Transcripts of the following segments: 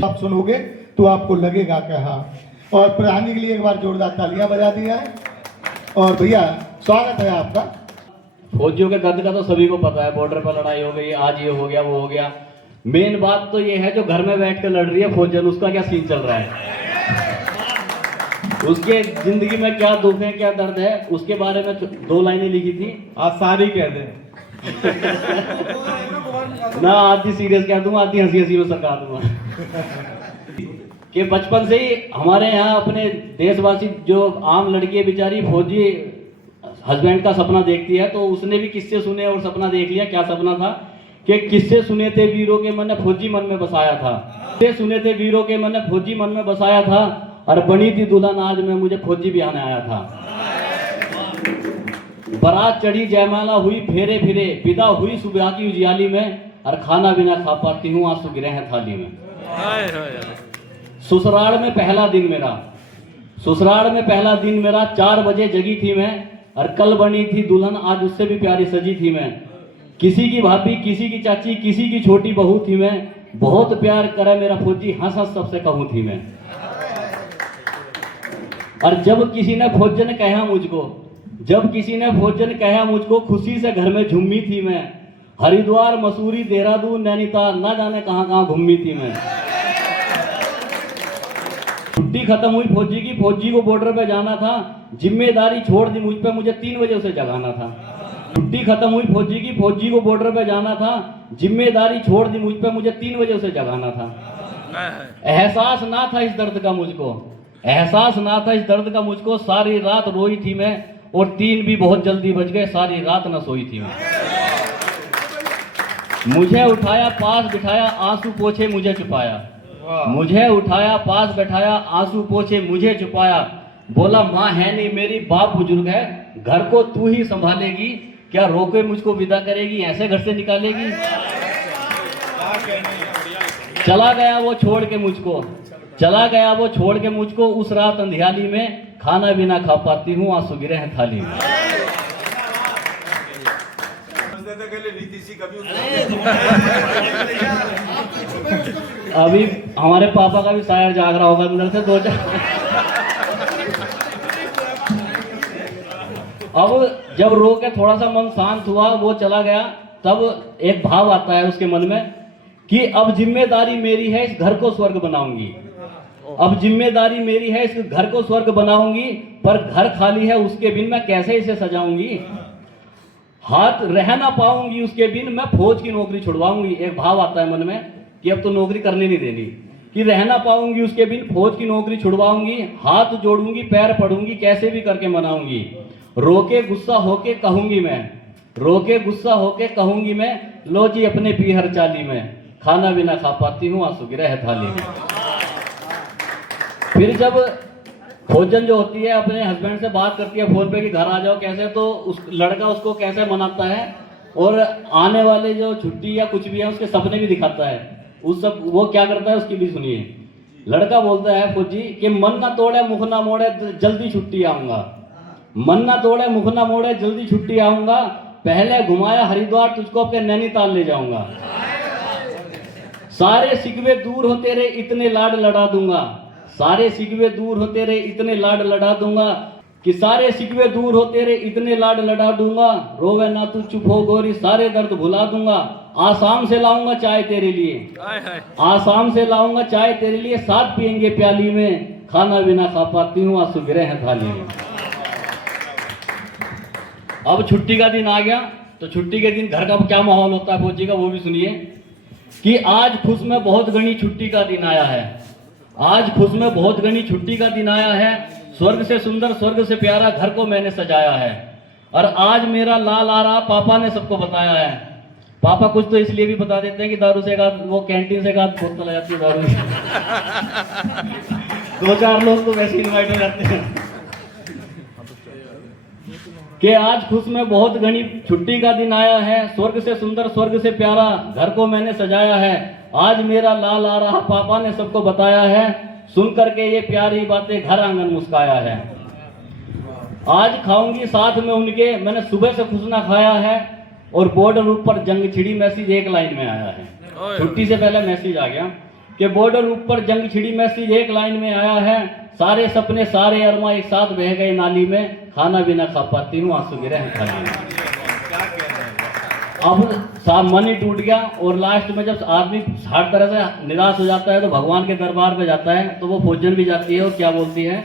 आप सुनोगे तो आपको लगेगा कि हाँ। और प्रधानी के लिए एक बार जोरदार तालियां बजा दिया है। और भैया स्वागत है आपका। फौजियों के दर्द का तो सभी को पता है, बॉर्डर पर लड़ाई हो गई, आज ये हो गया वो हो गया। मेन बात तो ये है जो घर में बैठ कर लड़ रही है फौजन, उसका क्या सीन चल रहा है, उसके जिंदगी में क्या दुख है क्या दर्द है, उसके बारे में 2 लाइनें लिखी थी। आज सारी कह दे ना आधी सीरियस कह दूंगा, आधी हंसी हंसी में सरका दूंगा। कि बचपन से ही हमारे यहाँ अपने देशवासी जो आम लड़की है बेचारी फौजी हस्बैंड का सपना देखती है, तो उसने भी किस्से सुने और सपना देख लिया। क्या सपना था कि किस्से सुने थे वीरों के मन ने फौजी मन में बसाया था, किस्से सुने थे वीरों के मन ने फौजी मन में बसाया था, और बनी थी दुल्हन आज मैं मुझे फौजी बिहाने आया था। बारात चढ़ी जयमाला हुई फेरे फिरे, विदा हुई सुबह की उजियाली में, और खाना बिना खा पाती हूँ आंसू गिरे हैं थाली में। ससुराल में पहला दिन मेरा, ससुराल में पहला दिन मेरा, 4 बजे जगी थी मैं, और कल बनी थी दुल्हन आज उससे भी प्यारी सजी थी मैं। किसी की भाभी किसी की चाची किसी की छोटी बहू थी मैं, बहुत प्यार करे मेरा फौजी हंस हंस सबसे कहूँ थी मैं। और जब किसी ने फौजन कहा मुझको, जब किसी ने फौजन कहा मुझको, खुशी से घर में झूमी थी मैं। हरिद्वार मसूरी देहरादून नैनीताल ना जाने कहां कहां घूमी थी मैं। छुट्टी खत्म हुई फौजी की, फौजी को बॉर्डर पे जाना था, जिम्मेदारी छोड़ दी मुझ पे, मुझे 3 बजे उसे जगाना था। छुट्टी खत्म हुई फौजी की, फौजी को बॉर्डर पे जाना था, जिम्मेदारी छोड़ दी मुझ पे, मुझे 3 बजे उसे जगाना था। एहसास ना था इस दर्द का मुझको, एहसास ना था इस दर्द का मुझको, सारी रात रोई थी मैं, और 3 भी बहुत जल्दी बज गए, सारी रात न सोई थी मैं। मुझे उठाया पास बिठाया आंसू पोछे मुझे छुपाया, मुझे उठाया पास बैठाया आंसू पोछे मुझे छुपाया। बोला माँ है नहीं मेरी, बाप बुजुर्ग है, घर को तू ही संभालेगी, क्या रोके मुझको विदा करेगी, ऐसे घर से निकालेगी। चला गया वो छोड़ के मुझको, चला गया वो छोड़ के मुझको, उस रात अंधियाली में, खाना भी ना खा पाती हूँ आंसू गिरे हैं थाली में। अभी हमारे पापा का भी शायर जाग रहा होगा अंदर से 2-4। अब जब रो के थोड़ा सा मन शांत हुआ, वो चला गया, तब एक भाव आता है उसके मन में कि अब जिम्मेदारी मेरी है, इस घर को स्वर्ग बनाऊंगी। अब जिम्मेदारी मेरी है, इस घर को स्वर्ग बनाऊंगी, पर घर खाली है उसके बिन मैं कैसे इसे सजाऊंगी। हाथ रह ना पाऊंगी उसके बिन, मैं फौज की नौकरी छुड़वाऊंगी। एक भाव आता है मन में कि अब तो नौकरी करने नहीं देनी, कि रह ना पाऊंगी उसके बिन, फौज की नौकरी छुड़वाऊंगी, हाथ जोड़ूंगी पैर पड़ूंगी, कैसे भी करके मनाऊंगी। रोके गुस्सा होके कहूंगी मैं, रोके गुस्सा होके कहूंगी मैं, लो जी अपने पीहर चाली में, खाना भी ना खा पाती हूँ आंसू गिरे हैं थाली में। फिर जब फौजन जो होती है अपने हस्बैंड से बात करती है फोन पे कि घर आ जाओ कैसे, तो उस लड़का उसको कैसे मनाता है, और आने वाले जो छुट्टी या कुछ भी है उसके सपने भी दिखाता है। उस सब वो क्या करता है उसकी भी सुनिए। लड़का बोलता है फौजी कि मन ना तोड़े मुख ना मोड़े जल्दी छुट्टी आऊंगा, मन ना तोड़े मुख ना मोड़े जल्दी छुट्टी आऊंगा, पहले घुमाया हरिद्वार तुझको अपने नैनीताल ले जाऊंगा। सारे शिकवे दूर हो तेरे इतने लाड लड़ा दूंगा, सारे शिकवे दूर हो तेरे इतने लाड लड़ा दूंगा, कि सारे शिकवे दूर हो तेरे इतने लाड लड़ा दूंगा, रोवे ना तू चुप हो गोरी सारे दर्द भुला दूंगा। आसाम से लाऊंगा चाय तेरे लिए, आसाम से लाऊंगा चाय तेरे लिए, साथ पियेंगे प्याली में, खाना बिना खा पाती हूँ आंसू गिरे हैं थाली में। अब छुट्टी का दिन आ गया, तो छुट्टी के दिन घर का क्या माहौल होता है फौजी का वो भी सुनिए। कि आज खुश में बहुत घनी छुट्टी का दिन आया है, आज खुश में बहुत घनी छुट्टी का दिन आया है, स्वर्ग से सुंदर स्वर्ग से प्यारा घर को मैंने सजाया है, और आज मेरा लाल आ रहा पापा ने सबको बताया है। पापा कुछ तो इसलिए भी बता देते हैं कि दारू से वो कैंटीन से बोतल आ जाती है दारू। 2-4 लोग तो वैसे इन्वाइट हो जाते हैं कि आज खुश में बहुत घनी छुट्टी का दिन आया है, स्वर्ग से सुंदर स्वर्ग से प्यारा घर को मैंने सजाया है, आज मेरा लाल आ रहा पापा ने सबको बताया है, सुन करके ये प्यारी बातें घर आंगन मुस्काया है। आज खाऊंगी साथ में उनके, मैंने सुबह से कुछ ना खाया है। और बॉर्डर ऊपर जंग छिड़ी मैसेज एक लाइन में आया है, छुट्टी से पहले मैसेज आ गया कि बॉर्डर ऊपर जंग छिड़ी मैसेज एक लाइन में आया है। सारे सपने सारे अरमा एक साथ बह गए नाली में, खाना भी ना खा पाती हूँ आंसू गिरे हैं थाली में। अब साहब मन ही टूट गया। और लास्ट में जब आदमी हर तरह से निराश हो जाता है तो भगवान के दरबार पे जाता है, तो वो फौजन भी जाती है और क्या बोलती है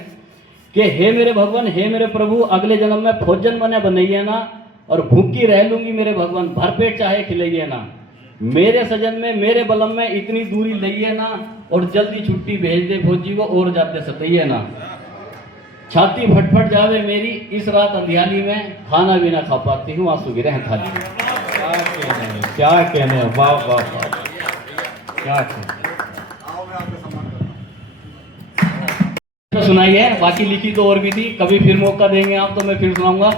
कि हे मेरे भगवान, हे मेरे प्रभु, अगले जन्म में फौजन बने बनइए ना, और भूखी रह लूंगी मेरे भगवान, भरपेट चाहे खिलाइए ना। मेरे सजन में मेरे बलम में इतनी दूरी लइए ना, और जल्दी छुट्टी भेज दे फौजी को और जाते सतइए ना। छाती फटफट जावे मेरी इस रात अंधियाली में, खाना भी ना खा पाती हूँ आंसू गिरे हैं थाली में। क्या कहने, वाह वाह वाह, क्या कहने। तो सुनाई है, बाकी लिखी तो और भी थी, कभी फिर मौका देंगे आप तो मैं फिर सुनाऊंगा।